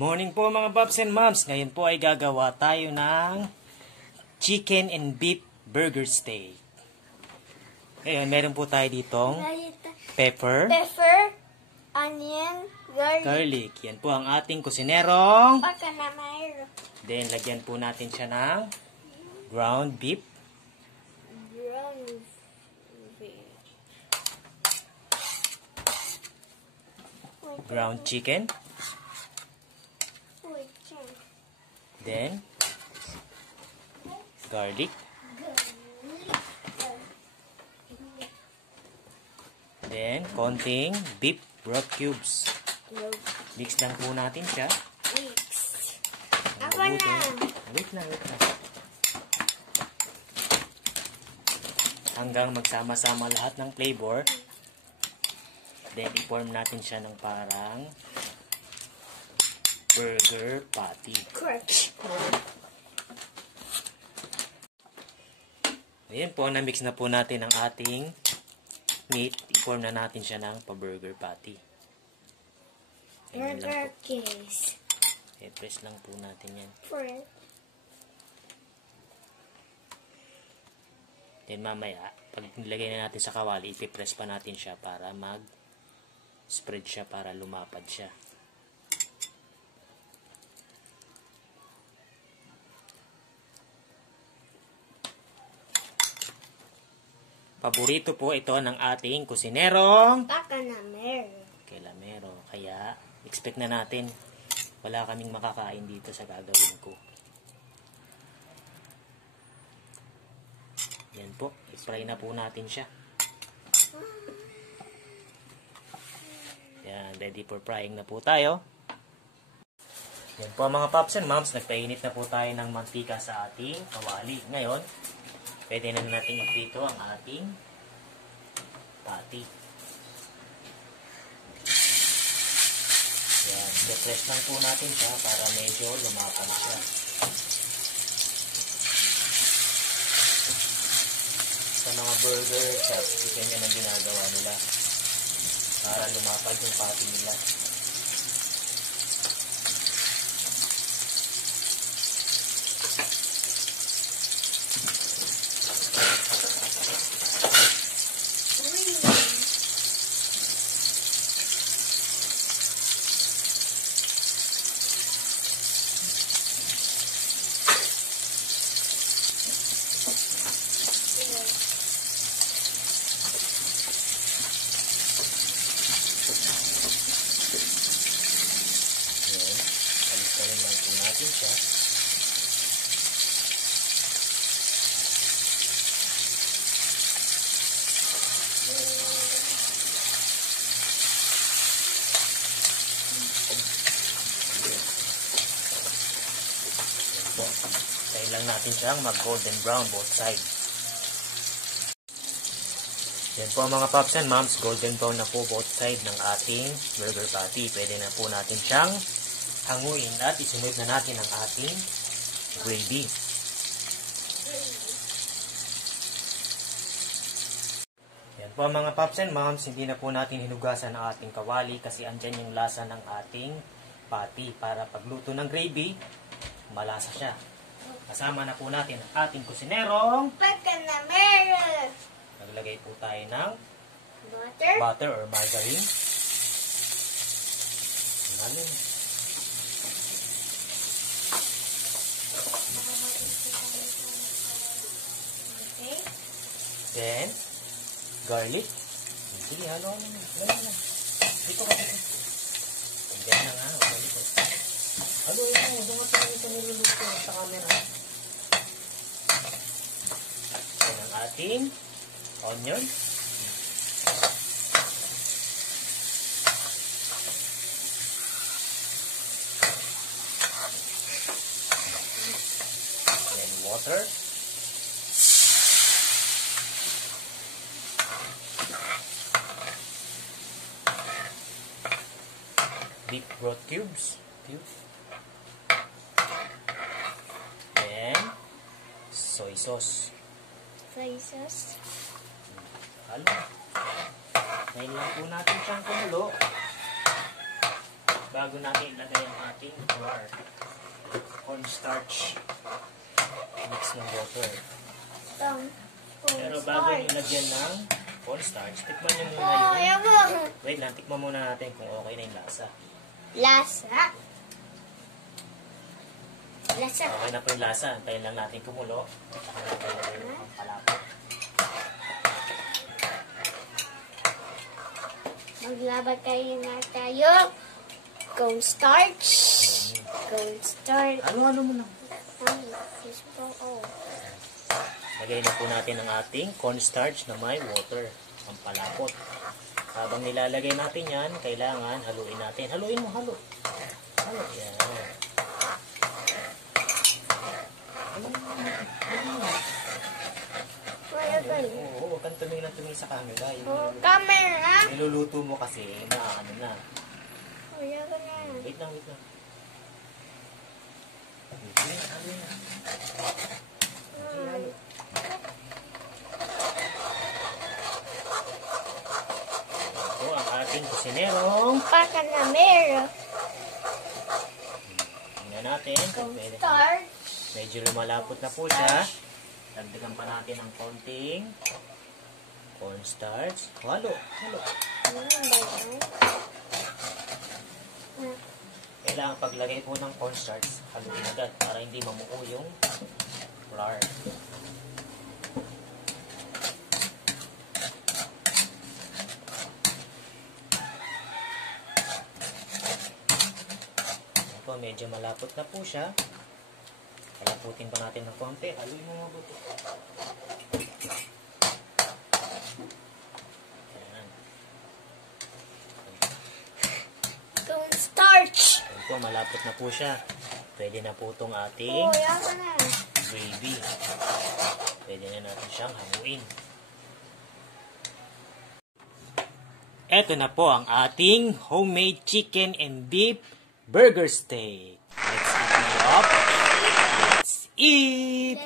Morning po mga Pops and Moms. Ngayon po ay gagawa tayo ng chicken and beef burger steak. Ngayon, meron po tayo ditong pepper, onion, garlic. Yan po ang ating kusinerong. Then, Then, lagyan po natin siya ng ground beef, ground chicken, then garlic, then konting beef broth cubes. Mix lang po natin siya. Ako na. Wait lang. Hanggang magsama-sama lahat ng flavor. Then, i-form natin siya ng parang burger patty. Crunch. Ayan po, na-mix na po natin ang ating meat. I-form na natin siya ng pa-burger patty. Ayan lang Burger po. case. I-press lang po natin yan. Then mamaya, pag nilagay na natin sa kawali, ipipress pa natin siya para mag-spread siya para lumapad siya. Paborito po ito ng ating kusinerong Kelamero. Kaya, expect na natin. Wala kaming makakain dito sa gagawin ko. Yan po. I-fry na po natin siya. Yan. Ready for frying na po tayo. Yan po mga Pops and Moms. Nagpainit na po tayo ng mantika sa ating kawali. Ngayon, pwede na natin iprito ang ating patty. Yan. I-press lang po natin siya para medyo lumapad siya. Sa mga burger shops, ganyan ang ginagawa nila para lumapad yung patty nila. Siya. Tayo lang natin siyang mag-golden brown both sides. Yan po mga Pops and Moms, golden brown na po both side ng ating burger patty. Pwede na po natin siyang hanguin at isunod na natin ang ating gravy. Yan po mga Pops and Moms, hindi na po natin hinugasan ang ating kawali kasi andyan yung lasa ng ating patty. Para pagluto ng gravy, malasa siya. Kasama na po natin ang ating kusinerong Kelamero. Naglagay po tayo ng Butter. or margarine. Then, garlic. Sige, halo na. Dito ka dito. Then na nga, garlic. Halo yun mo. Dungat na ito niluluto sa camera. Then, ang ating onion. Then, water. Beef broth cubes. Then, soy sauce. Halo. Ngayon lang po natin siyang kumulo. bago natin ilagay ang ating flour, cornstarch, mix ng water. Pero bago nilagyan ng cornstarch, tikman nyo muna yun. Wait lang, tikman muna natin kung okay na yung lasa. Lasa. Lasa. Okay na po yung lasa. Antayin lang natin kumulo. Saka natin yung palapot. Maglabag kayo na tayo. Cornstarch. Cornstarch. Ano mo lang? Oh. Lagay na po natin ang ating cornstarch na may water. Ang palapot. Habang nilalagay natin yan, kailangan haluin natin. Haluin mo, halo. Halo. Yan. Oo, huwag kang tumingin ng tumingin sa camera. Camera? Niluluto mo kasi, ano na. Wala ka na. Wait lang, wait lang. Halo na. Ito ang ating kusinerong Pakanamero. tingnan natin kung pwede. Cornstarch. Medyo lumalapot na po siya. Dagdagan pa natin ng konting cornstarch. Halo, halo. Kailangan paglagay po ng cornstarch, haluin agad para hindi mamuo yung flour. Ito, medyo malapot na po siya. Palaputin pa natin ng konti. Haluin mo mabuti. Ayan. Cornstarch. Ayan po, malapot na po siya. Pwede na po itong ating Wala ka na. gravy. Pwede na natin siyang haluin. Ito na po ang ating homemade chicken and beef burger steak. Let's eat it up. Let's eat!